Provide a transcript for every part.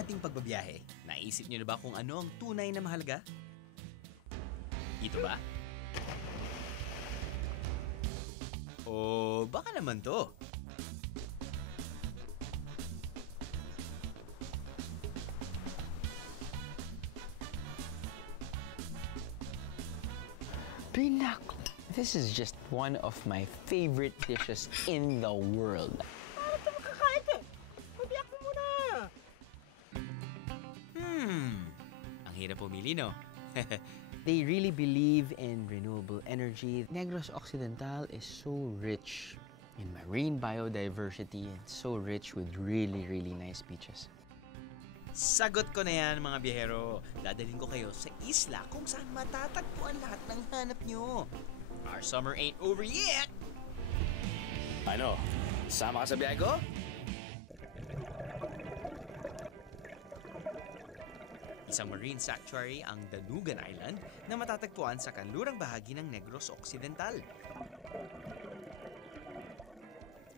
ating pagbabiyahe, naisip niyo na ba kung ano ang tunay na mahalaga? Ito ba? O baka naman to? Pinaklo. This is just one of my favorite dishes in the world. Paano ito makakain ka? Pabiyak mo muna. Ang hirap pumili, no? They really believe in renewable energy. Negros Occidental is so rich in marine biodiversity and so rich with really, really nice beaches. Sagot ko na yan, mga biyahero. Dadalhin ko kayo sa isla kung saan matatagpuan lahat ng hanap nyo. Our summer ain't over yet! Ano? Sama ka sa biyahe ko? Isang marine sanctuary ang Danugan Island na matatagpuan sa kanlurang bahagi ng Negros Occidental.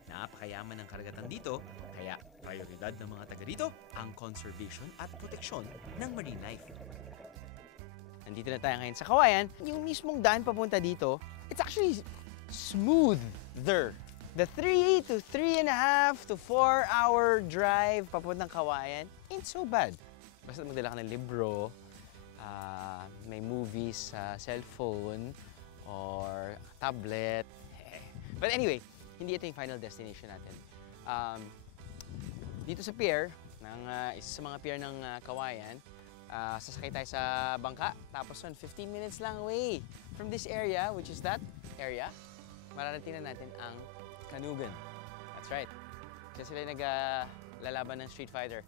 Napakayaman ng karagatan dito, kaya prioridad ng mga taga dito ang conservation at proteksyon ng marine life. Nandito na tayo ngayon sa Kawayan. Yung mismong daan papunta dito, it's actually smoother. The 3 to 3.5 to 4 hour drive papuntang Kawayan ain't so bad. Basta magdala ka ng libro, may movies sa cellphone or tablet. But anyway, hindi ito yung final destination natin. Dito sa pier, isa sa mga pier ng Kawayan, sasakay tayo sa bangka. Tapos 15 minutes lang away from this area, which is that area, mararating na natin ang Kanugan. That's right. Kasi sila naglalaban ng Street Fighter.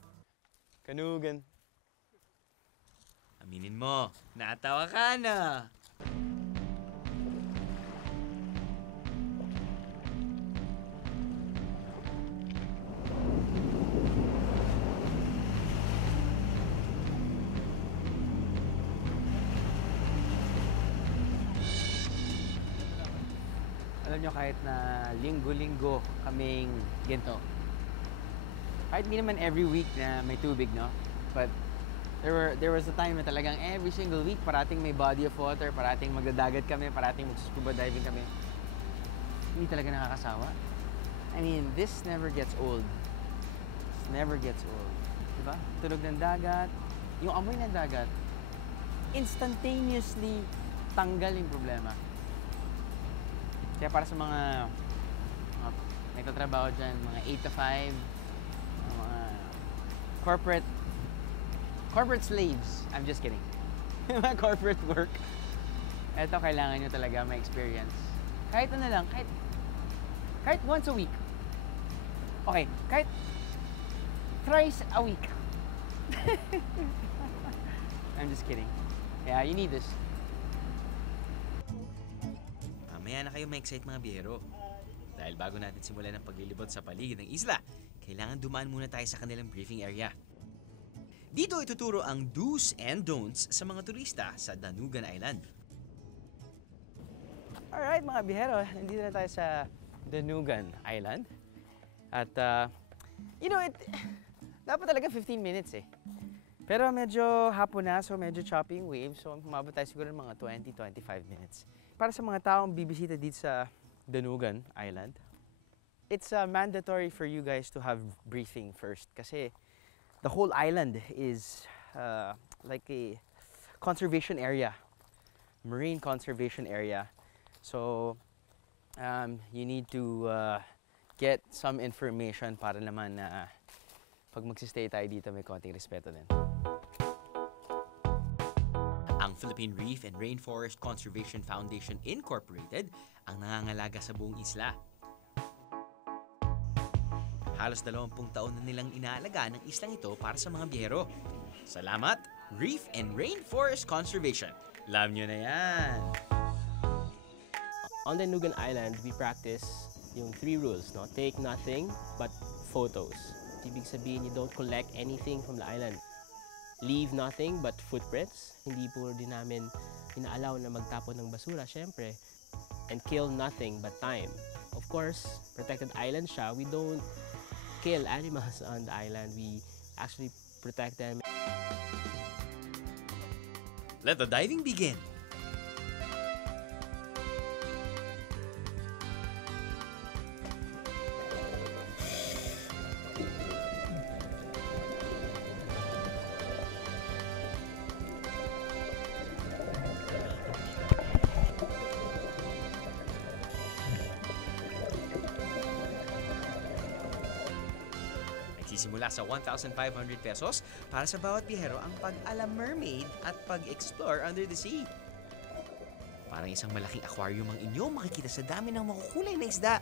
Kanugan. Aminin mo, natawa ka na! Alam nyo, kahit na linggo-linggo kaming ginto. Kahit hindi naman every week na may tubig, no? But there was a time na talagang every single week parating may body of water, parating magdadagat kami, parating mag-scuba diving kami. Hindi talaga nakakasawa. I mean, this never gets old. This never gets old. Diba? Tunog ng dagat, yung amoy ng dagat, instantaneously tanggal yung problema. Kaya para sa mga nagtatrabaho dyan, mga 8 to 5, mga corporate slaves. I'm just kidding. Mga corporate work. Ito, kailangan nyo talaga may experience. Kahit ano lang, kahit once a week. Okay, kahit thrice a week. I'm just kidding. Yeah, you need this. Mamaya na kayo ma-excite, mga biyahero. Dahil bago natin simulan ang paglilibot sa paligid ng isla, kailangan dumaan muna tayo sa kanilang briefing area. Dito ituturo ang do's and don'ts sa mga turista sa Danugan Island. Alright, mga bihero, nandito na tayo sa Danugan Island. At, dapat talaga 15 minutes eh. Pero medyo hapon na, so medyo chopping waves. So, umabot tayo siguro ng mga 20-25 minutes. Para sa mga taong bibisita dito sa Danugan Island, it's mandatory for you guys to have briefing first. Kasi the whole island is like a conservation area, marine conservation area. So you need to get some information para naman na pag magsistay tayo dito may konting respeto din. Ang Philippine Reef and Rainforest Conservation Foundation Incorporated ang nangangalaga sa buong isla. Halos 20 taon na nilang inaalagaan ng islang ito para sa mga biyahero. Salamat, Reef and Rainforest Conservation. Love nyo na yan! On Danugan Island, we practice yung 3 rules, no? Take nothing but photos. Ibig sabihin, you don't collect anything from the island. Leave nothing but footprints. Hindi po din namin inaalaw na magtapon ng basura, syempre. And kill nothing but time. Of course, protected island siya. We don't kill animals on the island. We actually protect them. Let the diving begin. Nagsisimula sa 1,500 pesos para sa bawat biyahero ang pag-ala mermaid at pag-explore under the sea. Parang isang malaking aquarium ang inyo makikita sa dami ng makukulay na isda.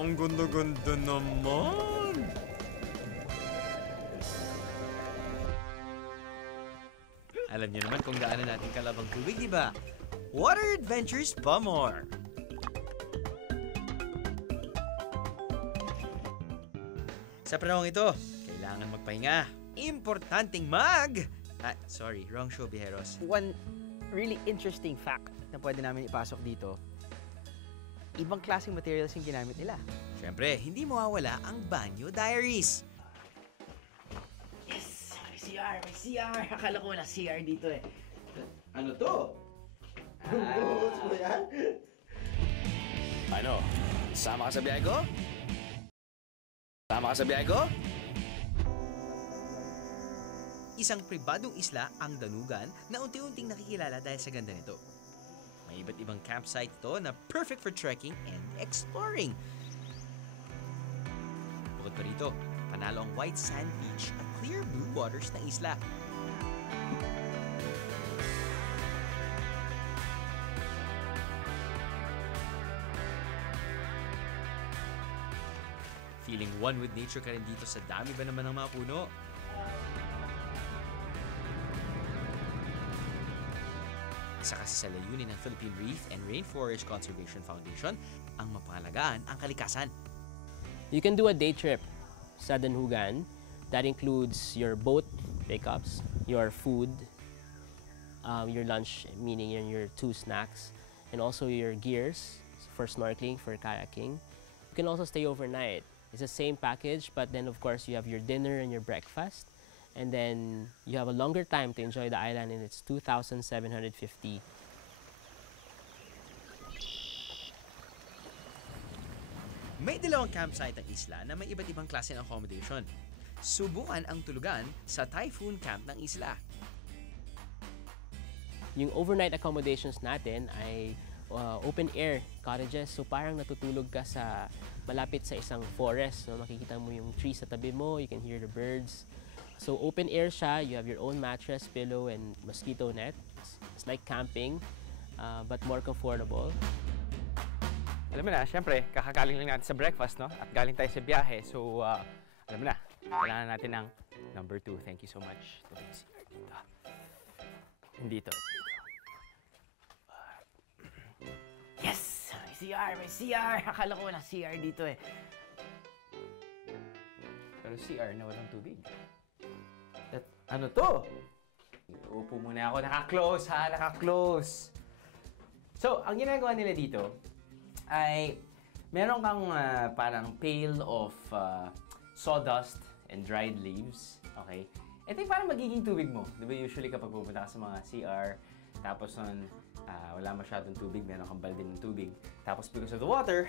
Ang ganda-ganda naman! Alam niyo naman kung gaano natin kalabang tubig, di ba? Water Adventures pa more! Sa panahong ito, kailangan magpahinga. Importanteng sorry, wrong show, Bijeros. One really interesting fact na pwede namin ipasok dito, ibang klaseng materials yung ginamit nila. Siyempre, hindi mawawala ang Banyo Diaries. Yes! May CR! May CR! Akala ko wala CR dito eh. Ano to? Ano? Sama ka sa biyahe ko? Sama ka sa biyahe ko? Isang pribadong isla ang Danugan na unti-unting nakikilala dahil sa ganda nito. May iba't ibang campsite ito na perfect for trekking and exploring. Bukod pa rito, panalo ang white sand beach at clear blue waters ng isla. Feeling one with nature ka rin dito sa dami ba naman ng mga puno? Isa kasi sa layunin ng Philippine Reef and Rainforest Conservation Foundation ang mapangalagaan ang kalikasan. You can do a day trip sa Danugan. That includes your boat pickups, your food, your lunch, meaning your 2 snacks, and also your gears for snorkeling, for kayaking. You can also stay overnight. It's the same package, but then of course you have your dinner and your breakfast. And then you have a longer time to enjoy the island, and it's 2,750. May dalawang campsite ang isla na may iba't ibang klase ng accommodation. Subukan ang tulugan sa Typhoon Camp ng isla. Yung overnight accommodations natin ay open air cottages. So parang natutulog ka sa malapit sa isang forest. So makikita mo yung trees sa tabi mo, you can hear the birds. So open air siya, you have your own mattress, pillow, and mosquito net. It's like camping, but more comfortable. Alam mo na, syempre, kakagaling lang natin sa breakfast, no? At galing tayo sa biyahe. So, alam mo na, kailangan natin ng number 2. Thank you so much. Dito. Yes! May CR! May CR! Akala ko wala CR dito eh. Pero CR na walang tubig. Ano to? Upo muna ako. Naka-close ha! Naka-close! So, ang ginagawa nila dito ay meron kang parang pail of sawdust and dried leaves. Okay? Ito yung parang magiging tubig mo. Di ba usually kapag pupunta ka sa mga CR, tapos nun, wala masyadong tubig, meron kang balde ng tubig. Tapos because of the water,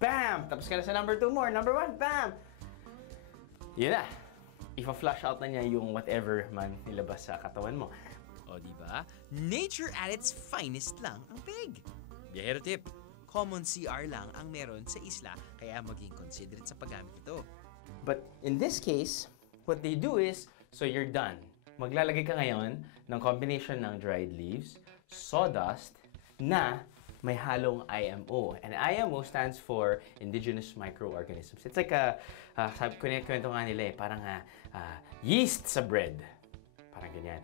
bam! Tapos ka na sa number 2 more. Number 1, bam! Yun na. Ipa-flush out na niya yung whatever man nilabas sa katawan mo. O di ba? Nature at its finest lang ang pig. Biyahero tip, common CR lang ang meron sa isla kaya maging considerate sa paggamit ito. But in this case, what they do is, so you're done. Maglalagay ka ngayon ng combination ng dried leaves, sawdust, na may halong IMO. And IMO stands for Indigenous Microorganisms. It's like sabi ko kwento nga nila parang yeast sa bread. Parang ganyan.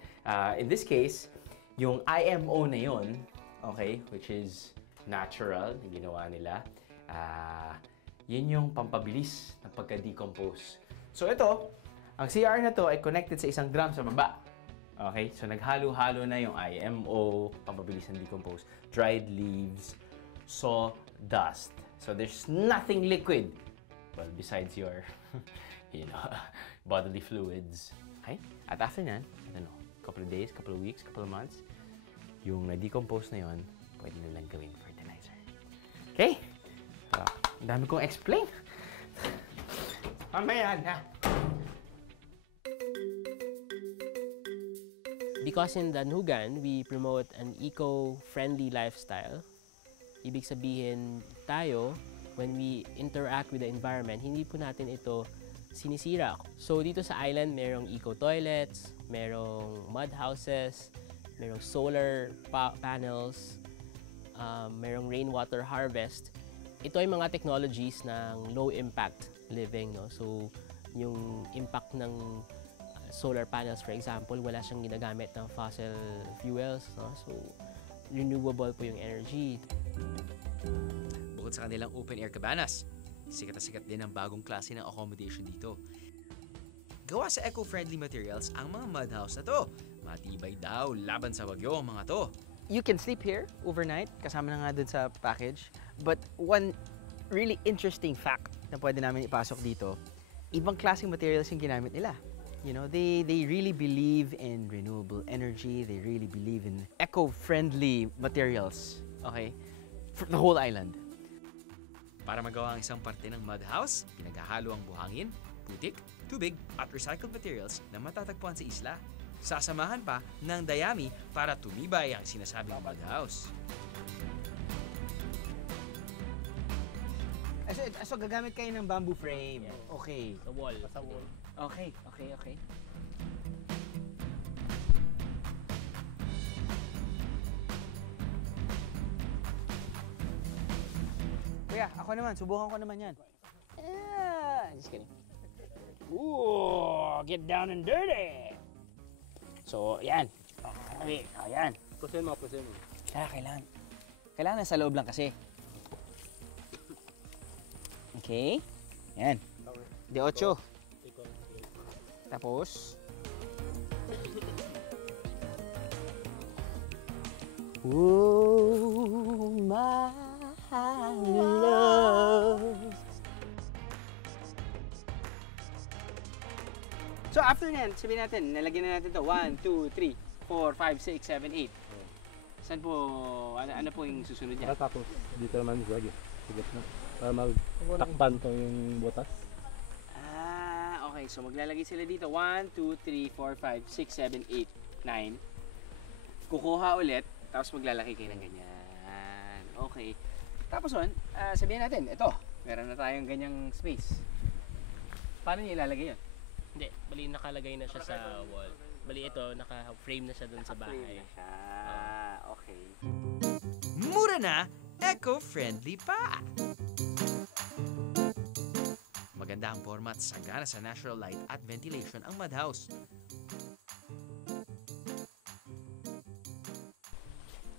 In this case, yung IMO na yon, okay, which is natural na ginawa nila. Yun yung pampabilis ng pagka-decompose. So ito, ang CR na to ay connected sa isang drum sa baba. Okay? So naghalo-halo na yung IMO, pampabilis ng decompose, dried leaves, sawdust. So there's nothing liquid. Well, besides your, bodily fluids. Okay? At after nyan, I don't know, couple of days, couple of weeks, couple of months, yung na-decompose na yun, pwede nilang gawing fertilizer. Okay? Ang dami kong explain. Mamaya na. Because in Danugan, we promote an eco-friendly lifestyle. Ibig sabihin, tayo, when we interact with the environment, hindi po natin ito sinisira. So dito sa island, merong eco-toilets, merong mud houses, merong solar panels, merong rainwater harvest. Ito ay mga technologies ng low-impact living. No? So yung impact ng solar panels, for example, wala siyang ginagamit ng fossil fuels. No? So renewable po yung energy. Bukod sa kanilang open-air cabanas, sikat na sikat din ang bagong klase ng accommodation dito. Gawa sa eco-friendly materials ang mga mud house na to. Matibay daw laban sa bagyo ang mga to. You can sleep here overnight, kasama na nga dun sa package. But one really interesting fact na pwede namin ipasok dito, ibang klaseng materials yung ginamit nila. You know, they really believe in renewable energy. They really believe in eco-friendly materials. Okay? For the whole island. Para magawa ang isang parte ng mud house, pinaghahalo ang buhangin, putik, tubig at recycled materials na matatagpuan sa isla. Sasamahan pa ng dayami para tumibay ang sinasabing mud house. So gagamit kayo ng bamboo frame. Okay. Sa wall. Okay. Kuya, ako naman. Subukan ko naman yan. Just kidding. Ooh, get down and dirty. So, yan. Okay, yan. Pusin mo. Kailangan. Kailangan nasa loob lang kasi. Okay. Yan. De 8. Tapos. Oh, my love. So after nyan, sabihin natin, nalagyan na natin to 1, 2, 3, 4, 5, 6, 7, 8. Saan po, ano po yung susunod niya? Tapos dito naman sa gitna para magtakpan to yung butas. Okay. So maglalagay sila dito. 1, 2, 3, 4, 5, 6, 7, 8, 9. Kukuha ulit, tapos maglalaki kayo ng ganyan. Okay. Tapos sabihin natin, ito, meron na tayong ganyang space. Paano niyo ilalagay yun? Hindi, bali nakalagay na siya sa wall. Bali ito, naka-frame na siya dun sa bahay. Okay. Mura na, eco-friendly pa! Maganda ang format, sagana sa natural light at ventilation ang mud house.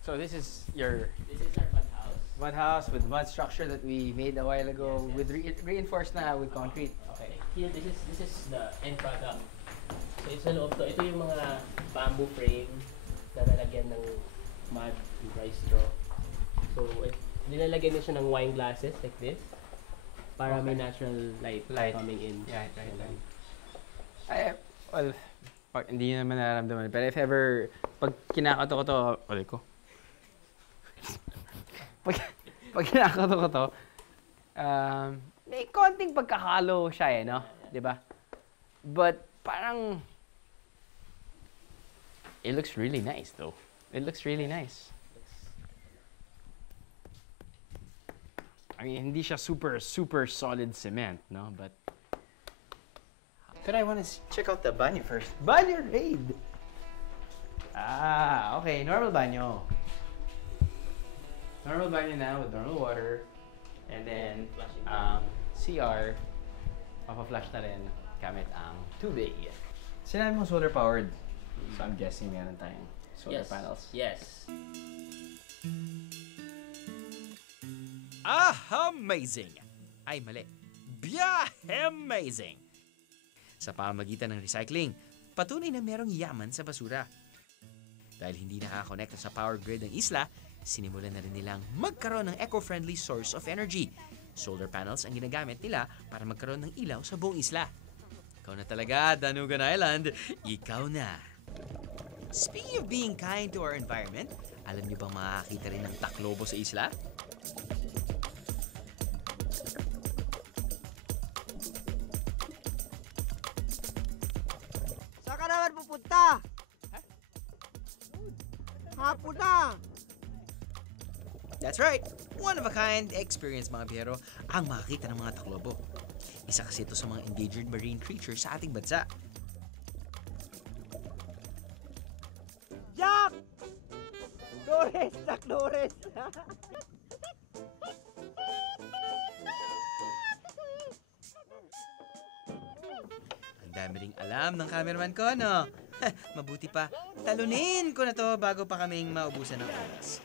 So this is your This is our mud house. mud house with mud structure that we made a while ago with reinforced na with concrete. Okay. Here, this is the end product. So ito sa loob to. Ito yung mga bamboo frame na nalagyan ng mud and dry straw. So nilalagyan na siya ng wine glasses like this para may natural light coming in. Right. Well, hindi nyo naman nararamdaman. Pero if ever, pag kinakato ko to, ulit ko. pag kinakato ko to, may konting pagkakalo siya no? Diba? But parang, it looks really nice though. It looks really nice. I mean, hindi siya super solid cement, no? But I want to check out the banyo first. Banyo raid! Okay. Normal banyo. Normal banyo na with normal water. And then, CR, mapa-flush na rin gamit ang tubig. Sinabi mo solar powered. So I'm guessing meron tayong solar panels. Yes. Amazing! Ay, mali. Amazing! Sa pamamagitan ng recycling, patunay na merong yaman sa basura. Dahil hindi nakakonekta sa power grid ng isla, sinimulan na rin nilang magkaroon ng eco-friendly source of energy. Solar panels ang ginagamit nila para magkaroon ng ilaw sa buong isla. Ikaw na talaga, Danugan Island. Ikaw na. Speaking of being kind to our environment, alam niyo bang makakita rin ng taklobo sa isla? Saan ka naman pupunta? Hapon na! That's right! One-of-a-kind experience, mga biyero, ang makakita ng mga taklobo. Isa kasi ito sa mga endangered marine creatures sa ating bansa. Jack! Flores! Jack Flores! Ang dami ring alam ng cameraman ko, no? Mabuti pa, talunin ko na to bago pa kaming maubusan ng oras.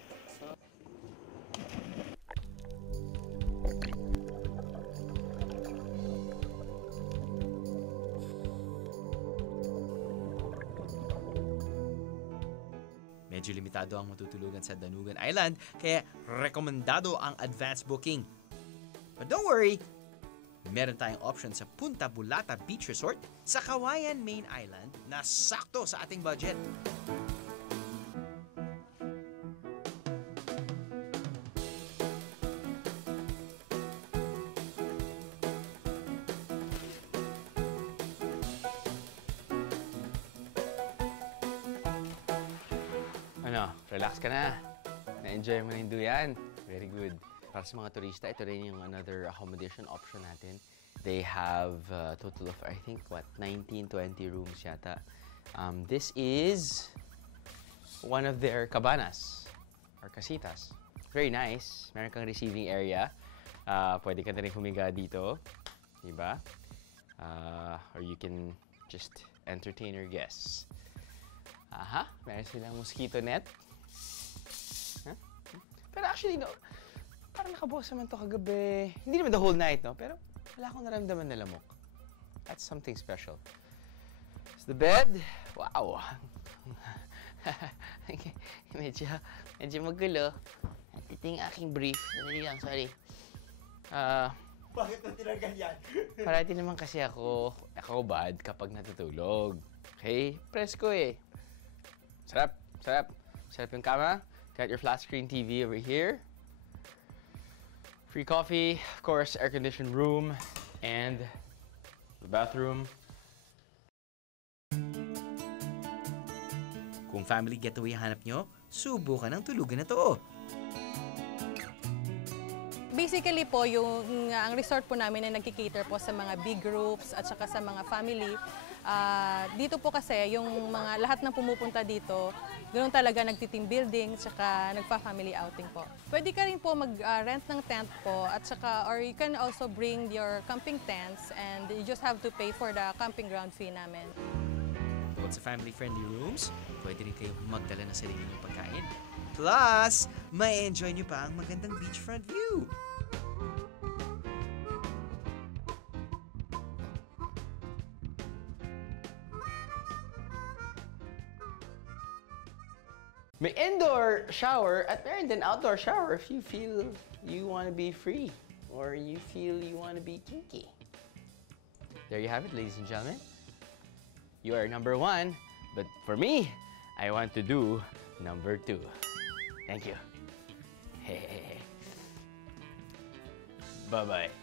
Medyo limitado ang matutulugan sa Danugan Island, kaya rekomendado ang advance booking. But don't worry, meron tayong option sa Punta Bulata Beach Resort sa Kawayan Main Island na sakto sa ating budget. Ano, relax ka na. Na-enjoy mo na yung duyan. Very good. Para sa mga turista, ito rin yung another accommodation option natin. They have a total of, I think, 19, 20 rooms yata. This is one of their cabanas or casitas. Very nice. Meron kang receiving area. Pwede ka na rin humiga dito. Diba? Or you can just entertain your guests. Aha, meron silang mosquito net. Huh? Pero actually, no, parang nakabukas naman to kagabi. Hindi naman the whole night, no? Pero wala akong naramdaman na lamok. That's something special. It's the bed. Wow. medyo magulo. Ito yung aking brief. Sandali lang, sorry. Bakit na tinagal yan? Parati naman kasi ako bad kapag natutulog. Okay? Presko eh. Sarap, sarap. Sarap yung kama. Got your flat screen TV over here. Free coffee, of course, air-conditioned room, and the bathroom. Kung family getaway hanap nyo, subukan ang tulugan na to. Basically po, ang resort po namin ay nagkikater po sa mga big groups at saka sa mga family. Dito po kasi, yung mga lahat ng pumupunta dito, ganoon talaga nagti-team building at saka nagpa-family outing po. Pwede ka rin po mag-rent ng tent po at saka, or you can also bring your camping tents and you just have to pay for the camping ground fee namin. Bukod sa family-friendly rooms, pwede rin kayong magdala ng sarili ng pagkain. Plus, may enjoy nyo pa ang magandang beachfront view. May indoor shower at meron din outdoor shower if you feel you want to be free or you feel you want to be kinky. There you have it, ladies and gentlemen. You are number 1, but for me, I want to do number 2. Thank you. Hey. Bye-bye.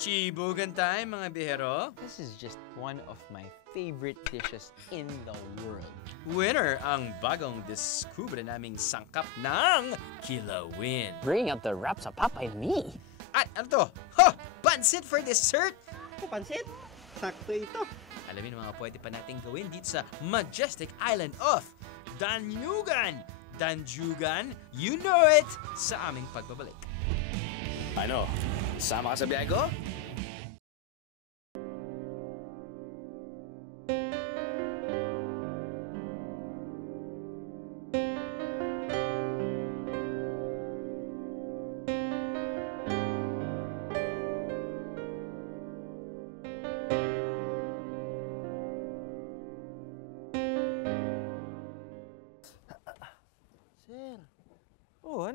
Chibugan time, mga bihero. This is just one of my favorite dishes in the world. Winner ang bagong diskubre naming sangkap ng Kilawin. Bring out the wraps sa Papa and me. At ano to? Ha! Pansit for dessert! Pansit? Sakto ito. Alamin ang mga pwede pa nating gawin dito sa majestic island of Danugan. Danjugan, you know it, sa aming pagbabalik. Ano? Sama ka sa biyahe ko?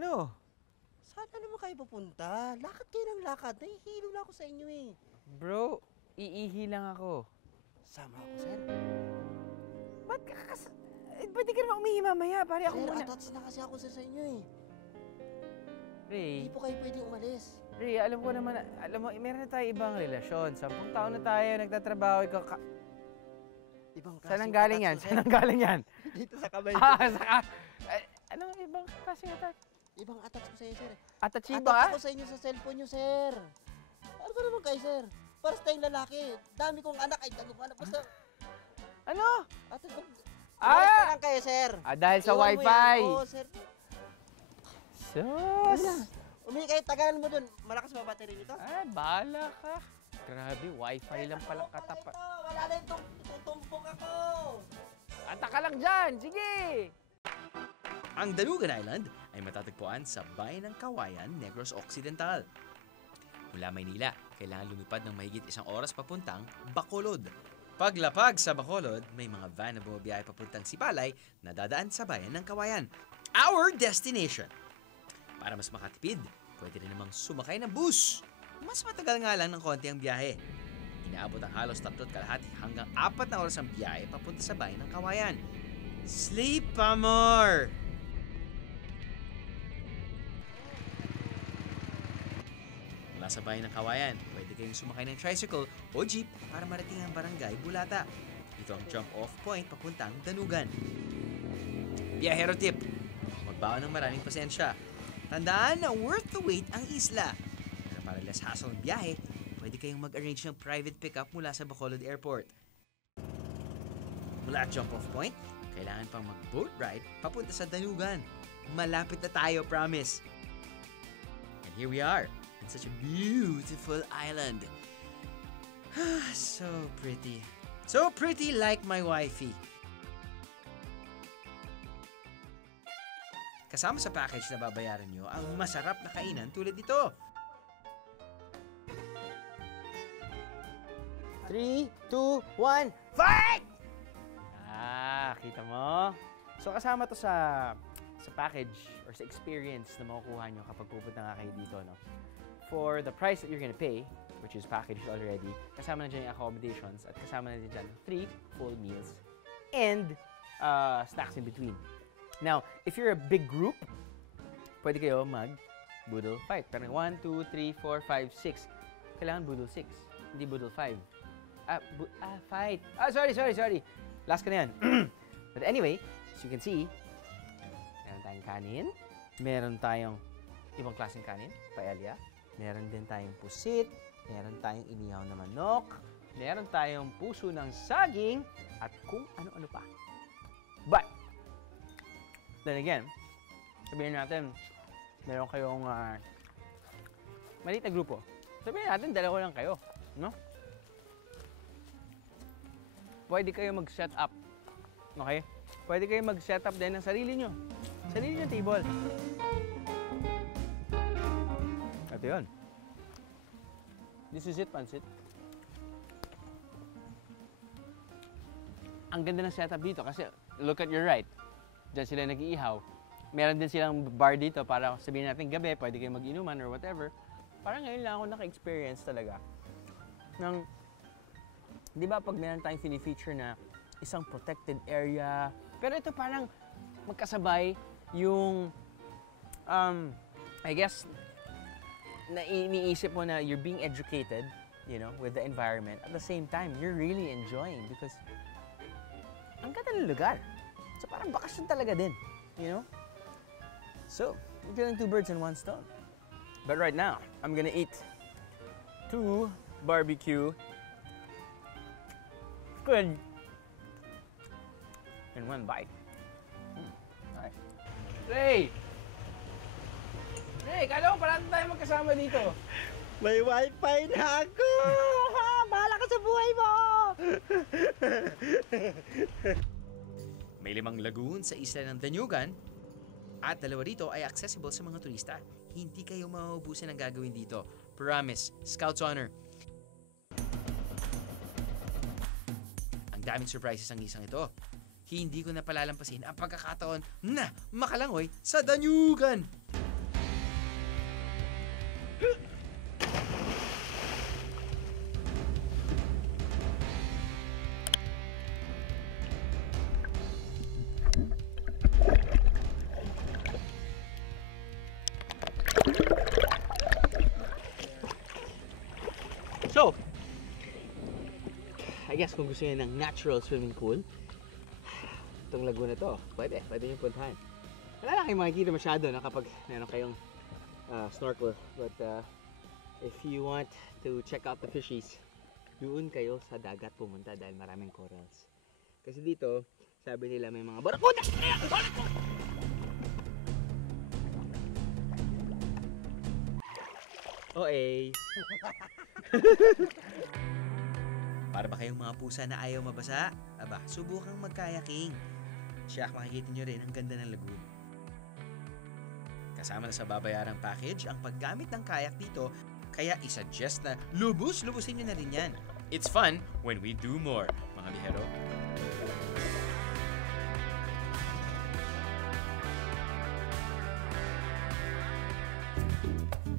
Ano? Saan na naman kayo pupunta? Lakad kayo ng lakad. Nahihilo na ako sa inyo eh. Bro, iihi lang ako. Sama ako, sir. Ba't ka ba't di ka naman umihi mamaya? Pare ako Sir, muna. attached na kasi ako sir sa inyo eh. Ray, Hindi po kayo pwedeng umalis. Ray, alam ko naman, alam mo, meron na tayo ibang relasyon. 10 taon na tayo, nagtatrabaho, ikaw Ibang Saan ang klaseng galing yan? attached, Saan ang galing yan? sir. Dito sa kamay. Saka, anong ibang klaseng attack? Ibang attach ko sa inyo, sir. Atachiba Attach ka? ako sa inyo sa cellphone nyo, sir. Ano ba naman kayo, sir? Para sa tayong lalaki. Dami kong anak, ay dami kong anak. Basta, Ano? ate, Ah! na lang kayo, sir. Dahil sa Iwan mo wifi. yan. Oo, sir. Sus! Umi kayo, tagalan mo dun. Malakas ba battery nito? Bahala ka. Grabe, wifi lang palang katapat. Wala na yung tutumpok ako. Ataka lang dyan! Sige! Ang Danugan Island ay matatagpuan sa bayan ng Kawayan, Negros Occidental. Mula Maynila, kailangan lumipad ng mahigit 1 oras papuntang Bacolod. Paglapag sa Bacolod, may mga van na bumabiyahe papuntang Sipalay na dadaan sa bayan ng Kawayan. Our destination! Para mas makatipid, pwede rin namang sumakay ng bus. Mas matagal nga lang ng konti ang biyahe. Inaabot ang halos 3.5 hanggang 4 na oras ang biyahe papunta sa bayan ng Kawayan. Sleep pa more! Mula sa bayan ng Kawayan, pwede kayong sumakay ng tricycle o jeep para marating ang barangay Bulata. Ito ang jump-off point papuntang Danugan. Biyahero tip, magbaon ng maraming pasensya. Tandaan na worth the wait ang isla. Pero para less hassle ang biyahe, pwede kayong mag-arrange ng private pickup mula sa Bacolod Airport. Mula at jump-off point, kailangan pang mag-boat ride papunta sa Danugan. Malapit na tayo, promise. And here we are, in such a beautiful island. So pretty. So pretty like my wifey. Kasama sa package na babayaran nyo ang masarap na kainan tulad nito. 3, 2, 1, fight! Kita mo? So kasama to sa package or sa experience na makukuha nyo kapag pupunta nga kayo dito, no? For the price that you're gonna pay, which is packaged already, kasama na dyan yung accommodations at kasama na dyan 3 full meals and snacks in between. Now, if you're a big group, pwede kayo mag-Boodle fight. Pero 1, 2, 3, 4, 5, 6. Kailangan Boodle 6, hindi Boodle 5. Fight. Sorry. Last ka na yan. But anyway, as you can see, meron tayong kanin, meron tayong ibang klaseng kanin, paella, meron din tayong pusit, meron tayong inihaw na manok, meron tayong puso ng saging, at kung ano-ano pa. But, then again, sabihin natin, meron kayong maliit na grupo. Sabihin natin, 2 lang kayo, no? Pwede kayo mag-set up. Okay? Pwede kayo mag-set up din ng sarili nyo. Sarili nyo table. Ito yun. This is it, pansit. Ang ganda ng setup dito kasi look at your right. Diyan sila nag-iihaw. Meron din silang bar dito para sabihin natin gabi, pwede kayo mag-inuman or whatever. Parang ngayon lang ako naka-experience talaga ng, di ba pag meron tayong fini-feature na isang protected area, pero ito parang magkasabay yung, I guess, na iniisip mo na you're being educated, you know, with the environment. At the same time, you're really enjoying because ang ganda ng lugar. So parang bakasyon talaga din, you know? So, you're killing 2 birds in 1 stone. But right now, I'm gonna eat 2 barbecue squid in 1 bite. Alright. Ray! Ray, kala ko parang tayo magkasama dito. May wifi na ako! Ha! Bahala ka sa buhay mo! May 5 lagoon sa isla ng Danugan at 2 rito ay accessible sa mga turista. Hindi kayo mauubusan ng gagawin dito. Promise, Scouts Honor. Ang daming surprises ang isang ito. Hindi ko na palalampasin ang pagkakataon na makalangoy sa Danugan. So, I guess kung gusto niyo ng natural swimming pool, itong lagoon na to, pwede nyo puntahan. Wala na kayong makikita masyado no, kapag meron kayong snorkel. But if you want to check out the fishies, doon kayo sa dagat pumunta dahil maraming corals. Kasi dito, sabi nila may mga barakuda! OA! Para ba kayong mga pusa na ayaw mabasa? Aba, subukang mag-kayaking. Siya, makikita nyo rin ang ganda ng lagoon. Kasama na sa babayarang package ang paggamit ng kayak dito, kaya isuggest na lubusin nyo na rin yan. It's fun when we do more, mga bihero.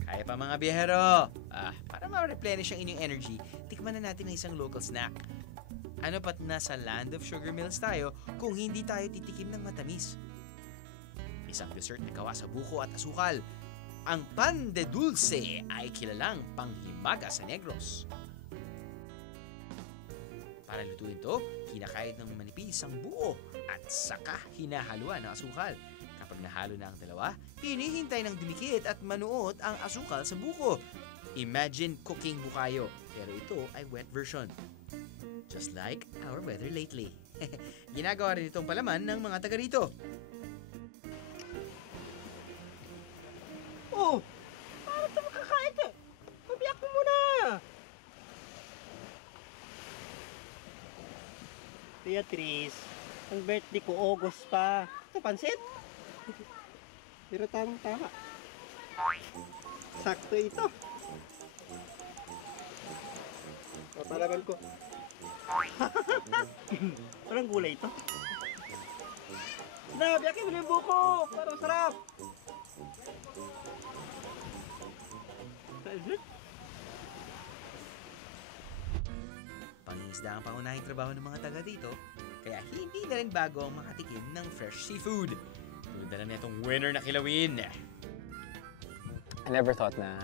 Kaya pa mga biyahero! Para ma-replenish ang inyong energy, tikman na natin ang isang local snack. Ano pat nasa land of sugar mills tayo kung hindi tayo titikim ng matamis? Isang dessert na gawa sa buko at asukal. Ang pan de dulce ay kilalang panghimaga sa Negros. Para lutuin to, kinakayod ng manipis ang buo at saka hinahaluan ng asukal. Kapag nahalo na ang dalawa, hinihintay ng dumikit at manuot ang asukal sa buko. Imagine cooking bukayo, pero ito ay wet version. Just like our weather lately. Ginagawa rin itong palaman ng mga taga rito. Oh! Parang ito makakain ka. Mabiyak mo muna. Beatrice, ang birthday ko August pa. Ito, pansit? Pero tamang-tama. Sakto ito. Papalaman ko. Walang gulay ito. Na, biyakin mo na yung buko. Parang sarap. Pangingisda ang pangunahing trabaho ng mga taga dito, kaya hindi na rin bago ang makatikim ng fresh seafood. Tulad na lang itong winner na kilawin. I never thought na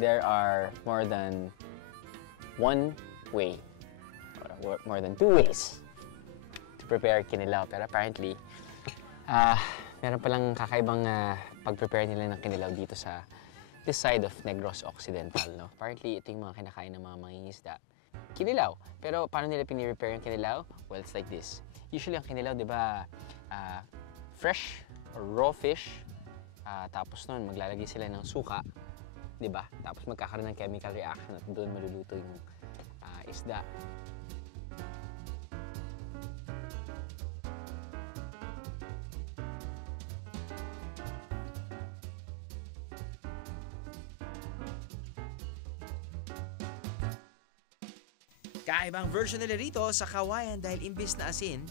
there are more than one way, or more than two ways to prepare kinilaw. Pero apparently, meron palang kakaibang pag-prepare nila ng kinilaw dito sa this side of Negros Occidental. No? Apparently, ito yung mga kinakain ng mga mangingisda. Kinilaw. Pero paano nila pini-prepare yung kinilaw? Well, it's like this. Usually, ang kinilaw, di ba, fresh or raw fish. Tapos nun, maglalagay sila ng suka. Di ba? Tapos magkakaroon ng chemical reaction at doon maluluto yung isda. Kaibang version nila rito sa kawayan dahil imbis na asin,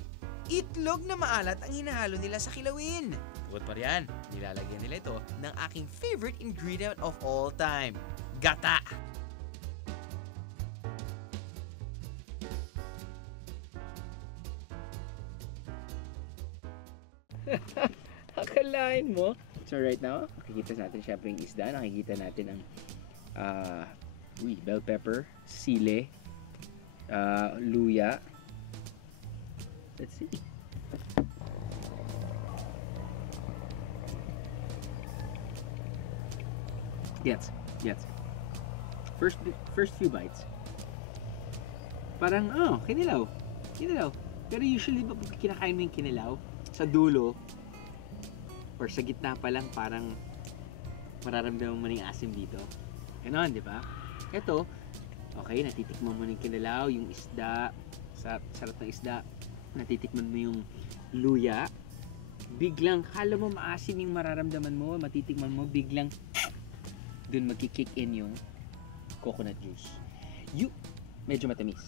itlog na maalat ang hinahalo nila sa kilawin. Bukod pa riyan, nilalagyan nila ito ng aking favorite ingredient of all time, gata. Akalain mo? So right now, nakikita natin syempre yung isda, nakikita natin ang bell pepper, sile, luya. Let's see. Gets. First few bites. Parang, kinilaw. Pero usually, pag kinakain mo yung kinilaw, sa dulo, or sa gitna pa lang, parang mararamdaman mo na yung asim dito. Ganon, di ba? Ito, okay, natitikman mo ng kinilaw, yung isda, sarap ng isda, natitikman mo yung luya, biglang, kala mo maasim yung mararamdaman mo, matitikman mo, biglang, dun magkikick in yung coconut juice. Yung, medyo matamis.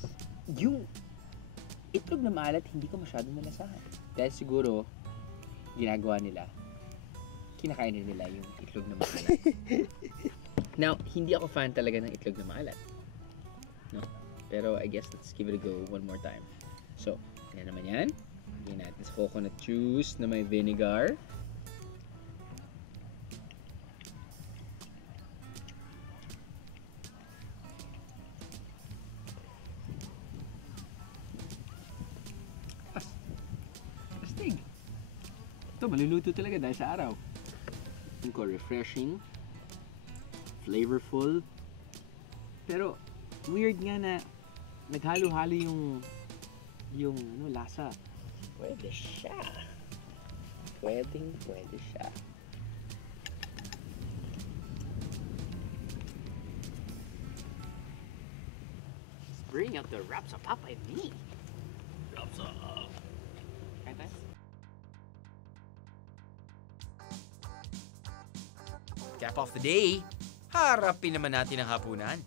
Yung itlog na maalat, hindi ko masyado nalasahan. Dahil siguro, ginagawa nila, kinakain rin nila yung itlog na maalat. Now, hindi ako fan talaga ng itlog na maalat. No? Pero I guess let's give it a go one more time. So, yan naman yan. Lagyan natin sa coconut juice na may vinegar. Astig. Ito, maluluto talaga dahil sa araw. Tingin ko, refreshing, flavorful, pero weird nga na naghalo-halo yung lasa. Pwede siya. Pwede siya. Bring out the wraps of Papa and me. Wraps up. Kain tayo? Cap off the day, harapin naman natin ang hapunan.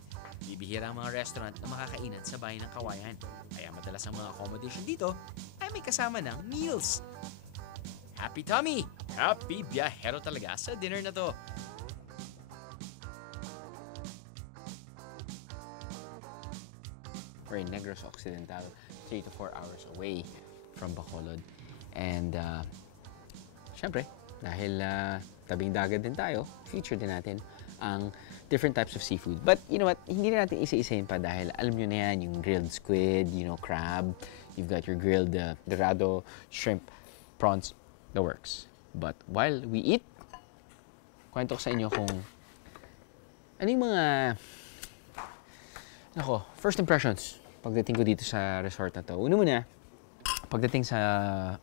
Bibihira ang mga restaurant na makakainan sa bayan ng Kawayan. Kaya madalas ang mga accommodation dito ay may kasama ng meals. Happy tummy! Happy biyahero talaga sa dinner na to. We're in Negros Occidental, 3 to 4 hours away from Bacolod. And syempre, dahil tabing dagat din tayo, feature din natin ang different types of seafood. But you know what, hindi na natin isa-isahin pa dahil alam nyo na yan, yung grilled squid, crab, you've got your grilled dorado, shrimp, prawns, the works. But while we eat, kwento ko sa inyo kung ano yung mga first impressions pagdating ko dito sa resort na to. Una muna, pagdating sa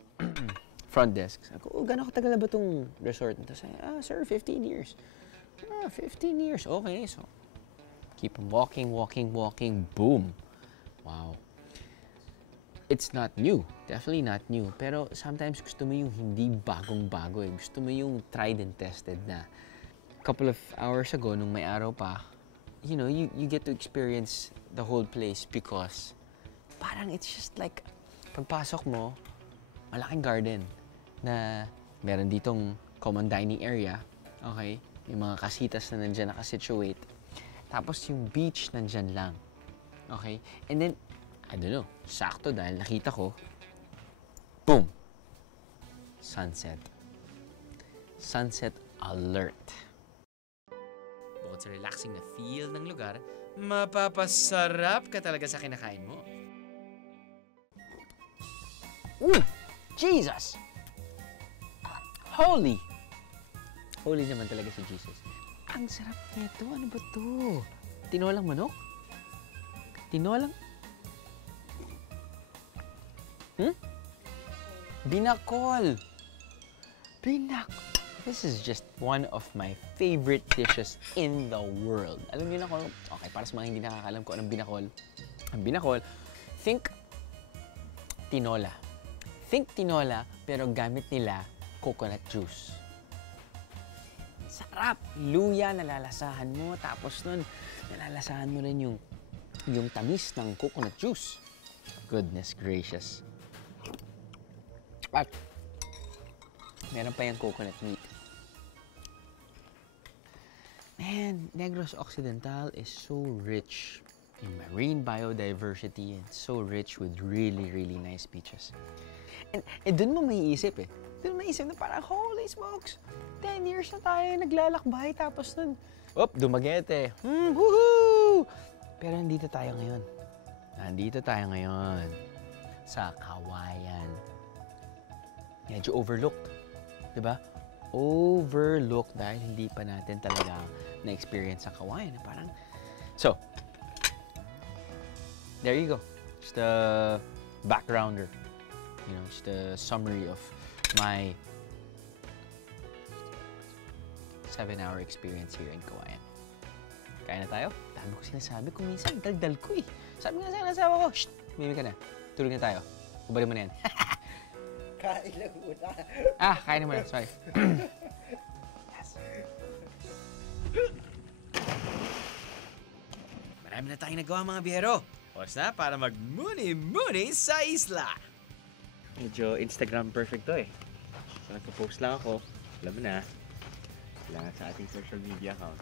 front desk, sabi ko, gano'ng katagal na ba itong resort na to? Sabi, sir, 15 years. 15 years, okay. So, keep walking, boom. Wow. It's not new. Definitely not new. Pero sometimes gusto mo yung hindi bagong-bago eh. Gusto mo yung tried and tested na. Couple of hours ago, nung may araw pa, you get to experience the whole place because parang it's just like, pagpasok mo, malaking garden na meron ditong common dining area, okay? Yung mga kasitas na nandyan nakasituate. Tapos yung beach nandyan lang, okay? And then, I don't know, sakto dahil nakita ko, boom! Sunset. Sunset alert. Bukod sa relaxing na feel ng lugar, mapapasarap ka talaga sa kinakain mo. Jesus! Holy naman talaga si Jesus. Ang sarap nito. Ano ba to? Tinolang manok? Tinolang? Binakol! This is just one of my favorite dishes in the world. Alam niyo na kung, okay, para sa mga hindi nakakalam kung anong binakol. Ang binakol, think tinola. Think tinola, pero gamit nila coconut juice. Sarap! Luya, nalalasahan mo. Tapos nun, nalalasahan mo rin yung tamis ng coconut juice. Goodness gracious. At meron pa yung coconut meat. Man, Negros Occidental is so rich in marine biodiversity and so rich with really, really nice beaches. And dun mo maiisip eh. Dun mo maiisip na parang, holy smokes! 10 years na tayo naglalakbay tapos nun, Dumaguete. Woohoo! Pero nandito tayo ngayon. Sa Kawayan. Medyo overlooked. Diba? Overlooked dahil hindi pa natin talaga na-experience sa Kawayan. Parang, so, there you go. Just a backgrounder. Just a summary of my 7-hour experience here in Kawayan. Kaya na tayo? Dami ko sinasabi kung minsan, daldal ko eh. Sabi nga sa asawa ko, shh, mimi ka na. Tulog na tayo. Ubalik mo na yan. Kain lang muna. Kain na muna. Sorry. Yes. Marami na tayong nagawa mga biyero. Oras na para mag-muni-muni sa isla. Medyo Instagram perfect to eh. So nagpo-post lang ako. Alam mo na. Kailangan sa ating social media account.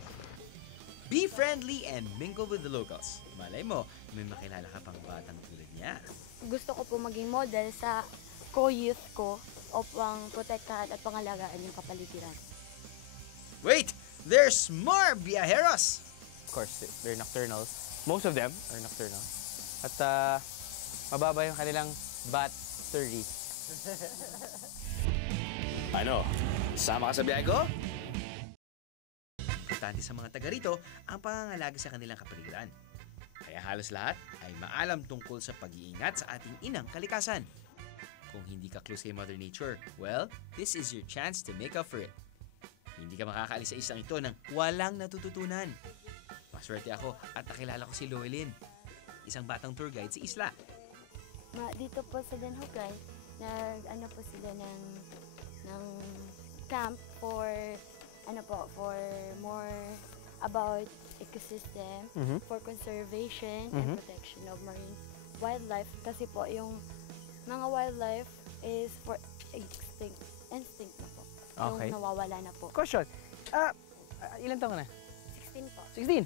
Be friendly and mingle with the locals. Malay mo, may makilala ka pang batang tulad niya. Gusto ko po maging model sa co-youth ko upang protektahan at pangalagaan yung kapaligiran. Wait! There's more viajeros! Of course, they're nocturnal. Most of them are nocturnal. At mababa yung kanilang bat 30. Ano? Sama ka sa biyahe ko? Importante sa mga taga rito ang pangangalaga sa kanilang kapaligiran. Kaya halos lahat ay maalam tungkol sa pag-iingat sa ating inang kalikasan. Kung hindi ka close kay Mother Nature, well, this is your chance to make up for it. Hindi ka makakaalis sa isang ito nang walang natututunan. Maswerte ako at nakilala ko si Loelyn, isang batang tour guide sa isla. Dito po sa Danhugay, nag-ano po sila ng camp for for more about ecosystem, for conservation and protection of marine wildlife. Kasi po yung mga wildlife is for extinct na po. Okay. Yung nawawala na po. Question. Ilan taon ka na? 16 po. 16? Yes.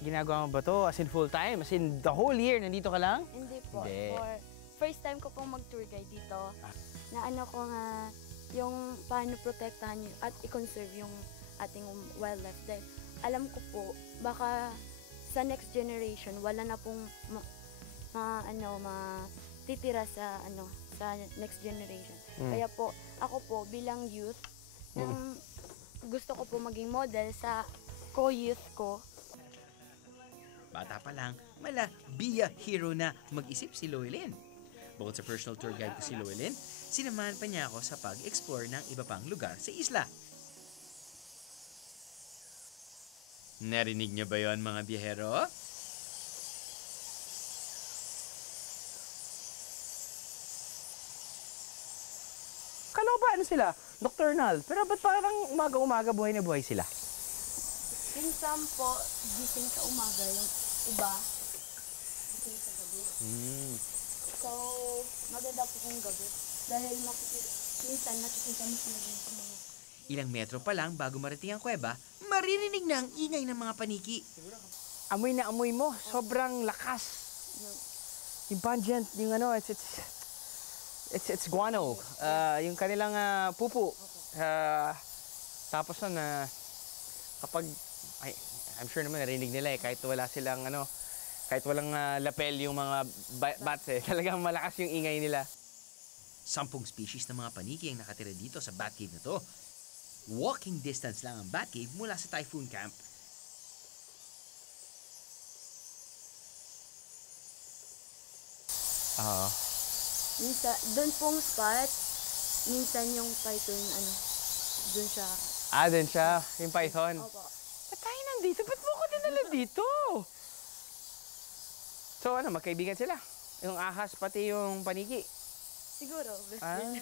Ginagawa mo ba to as in full time? As in the whole year nandito ka lang? Hindi po. Hindi. For first time ko pong mag-tour guide dito. Na ano ko nga yung paano protektahan at i-conserve yung ating wildlife. Dahil alam ko po, baka sa next generation, wala na pong titira sa next generation. Kaya po, ako po bilang youth, gusto ko po maging model sa co-youth ko. Bata pa lang, mala biya hero na mag-isip si Loelyn. Bukod sa personal tour guide ko si Loelyn, sinamahan pa niya ako sa pag-explore ng iba pang lugar sa isla. Narinig niyo ba yon mga biyahero? Kala ko ba ano sila? Nocturnal. Pero ba't parang umaga-umaga buhay na buhay sila? Minsan po, gising sa umaga, yung iba, gising sa gabi. So, maganda po kung gabi. Dahil minsan nakikita mo sila din sa mga... Ilang metro pa lang bago marating ang kuweba, maririnig na ang ingay ng mga paniki. Amoy na amoy mo. Sobrang lakas. Yung pungent, yung it's guano. Yung kanilang pupu. Tapos kapag, I'm sure naman narinig nila kahit wala silang kahit walang lapel yung mga bats talagang malakas yung ingay nila. 10 species ng mga paniki ang nakatira dito sa bat cave na to. Walking distance lang ang bat cave mula sa typhoon camp. Minsan, doon pong spot, minsan yung python, doon siya. Doon siya, yung python. Opo. Ba't tayo nandito? Ba't mo ko dinala dito? So magkaibigan sila? Yung ahas pati yung paniki? Siguro, best friend.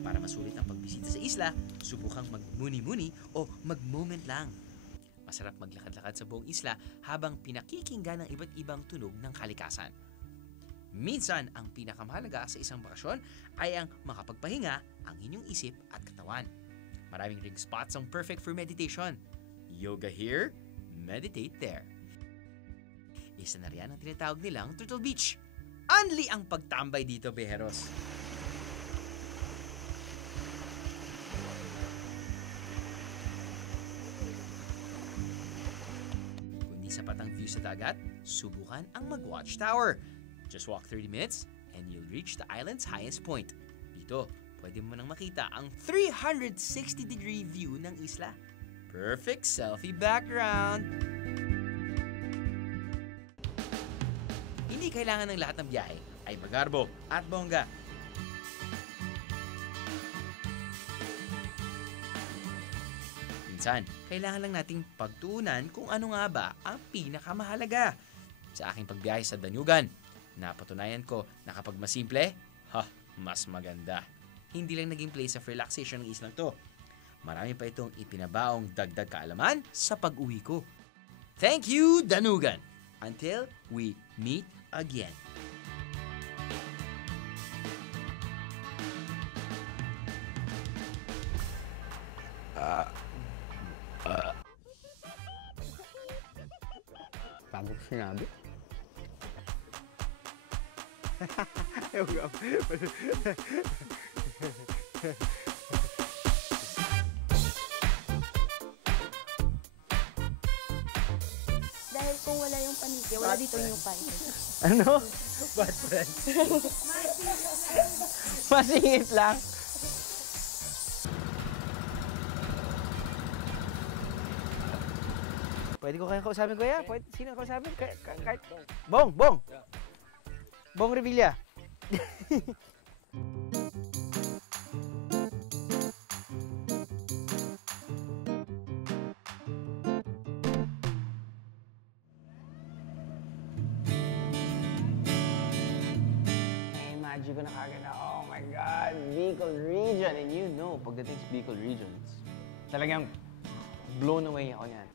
Para masulit ang pagbisita sa isla, subukang magmuni-muni o mag-moment lang. Masarap maglakad-lakad sa buong isla habang pinakikinggan ang iba't ibang tunog ng kalikasan. Minsan, ang pinakamahalaga sa isang bakasyon ay ang makapagpahinga ang inyong isip at katawan. Maraming ring spots ang perfect for meditation. Yoga here, meditate there. Isa na riyan ang tinatawag nilang Turtle Beach. Anli ang pagtambay dito, beheros. Kung di sapat ang view sa dagat, subukan ang mag-watchtower. Just walk 30 minutes and you'll reach the island's highest point. Dito, pwede mo nang makita ang 360-degree view ng isla. Perfect selfie background! Hindi kailangan ng lahat ng biyahe ay magarbo at bongga. Minsan, kailangan lang nating pagtuunan kung ano nga ba ang pinakamahalaga. Sa aking pagbiyahe sa Danyugan, napatunayan ko na kapag masimple, mas maganda. Hindi lang naging place of relaxation ng islang to. Marami pa itong ipinabaong dagdag kaalaman sa pag-uwi ko. Thank you, Danugan! Until we meet again. Paano ko sinabi? Dahil kung wala yung paniki, wala dito yung paniki. Ano? Bad friend. Masingit lang. Pwede ko kaya kausapin, kuya? Pwede, sino kausapin? Kahit... Bong! Bong! Bong Revilla. Imagine ko na kagad na, oh my God, Bicol region. And you know, pagdating sa Bicol regions, talagang blown away ako yan.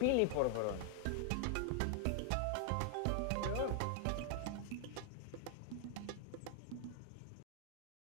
Pili Porvoron.